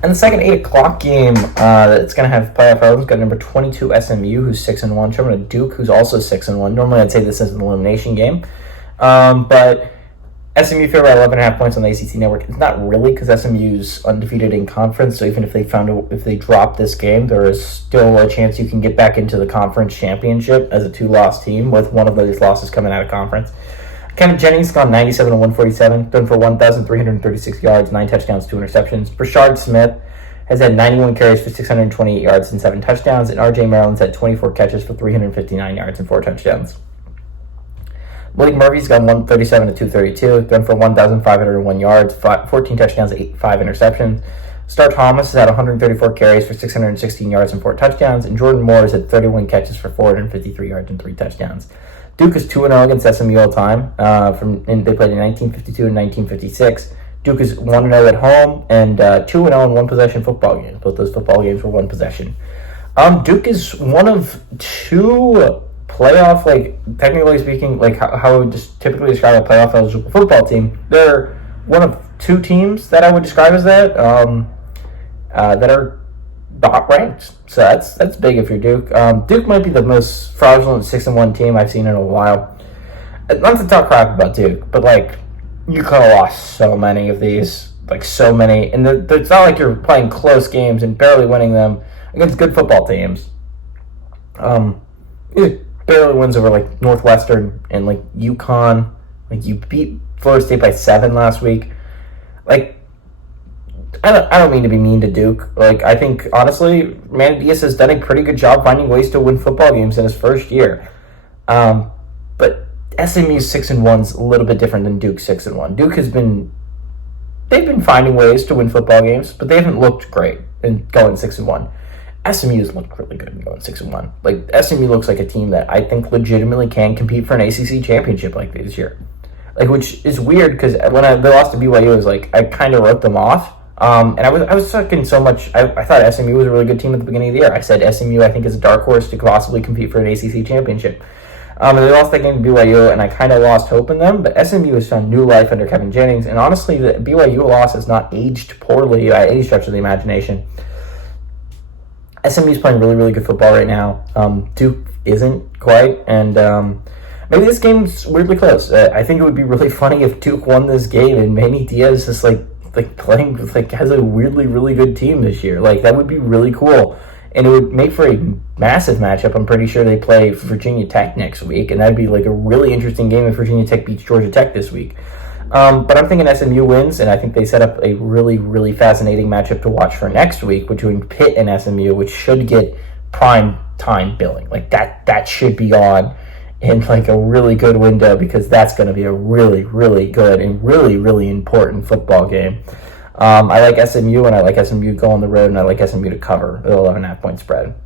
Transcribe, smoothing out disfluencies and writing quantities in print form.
And the second 8 o'clock game that's going to have playoff relevance got number 22 SMU, who's 6-1, traveling to Duke, who's also 6-1. Normally, I'd say this is an elimination game, but SMU favored by 11.5 points on the ACC network. It's not really because SMU's undefeated in conference. So even if they drop this game, there is still a chance you can get back into the conference championship as a 2-loss team with one of those losses coming out of conference. Kevin Jennings gone 97 and 147, done for 1,336 yards, 9 touchdowns, 2 interceptions. Brashard Smith has had 91 carries for 628 yards and 7 touchdowns, and RJ Maryland's had 24 catches for 359 yards and 4 touchdowns. Malik Murphy's got 137 to 232, done for 1,501 yards, 14 touchdowns, 5 interceptions. Star Thomas has had 134 carries for 616 yards and 4 touchdowns, and Jordan Moore has had 31 catches for 453 yards and 3 touchdowns. Duke is 2-0 against SMU all time. They played in 1952 and 1956. Duke is 1-0 at home and 2-0 in one-possession football games. Both those football games were one possession. Duke is one of 2 playoff, technically speaking, how I would just typically describe a playoff eligible football team. They're one of 2 teams that I would describe as that are not ranked. So that's big if you're Duke. Duke might be the most fraudulent 6-1 team I've seen in a while. Not to talk crap about Duke, but you could have lost so many of these, so many, and it's not like you're playing close games and barely winning them against good football teams. Barely wins over Northwestern and UConn. You beat Florida State by 7 last week. I don't mean to be mean to Duke. I think, honestly, Manny Diaz has done a pretty good job finding ways to win football games in his first year. But SMU's 6-1's a little bit different than Duke's 6-1. Duke they've been finding ways to win football games, but they haven't looked great in going 6-1. SMU's looked really good in going 6-1. SMU looks like a team that I think legitimately can compete for an ACC championship this year. Which is weird because when they lost to BYU, it was I kind of wrote them off. And I was sucking so much. I thought SMU was a really good team at the beginning of the year. I said SMU, I think, is a dark horse to possibly compete for an ACC championship. And they lost that game to BYU, and I kind of lost hope in them. But SMU has found new life under Kevin Jennings. And honestly, the BYU loss has not aged poorly by any stretch of the imagination. SMU is playing really, really good football right now. Duke isn't quite. And maybe this game's weirdly close. I think it would be really funny if Duke won this game and Manny Diaz just playing has a weirdly really good team this year. That would be really cool, and it would make for a massive matchup. I'm pretty sure they play Virginia Tech next week, and that'd be a really interesting game if Virginia Tech beats Georgia Tech this week. But I'm thinking SMU wins, and I think they set up a really, really fascinating matchup to watch for next week between Pitt and SMU, which should get prime time billing. That should be on in a really good window, because that's going to be a really, really good and really, really important football game. I like SMU, and I like SMU to go on the road, and I like SMU to cover the 11.5 point spread.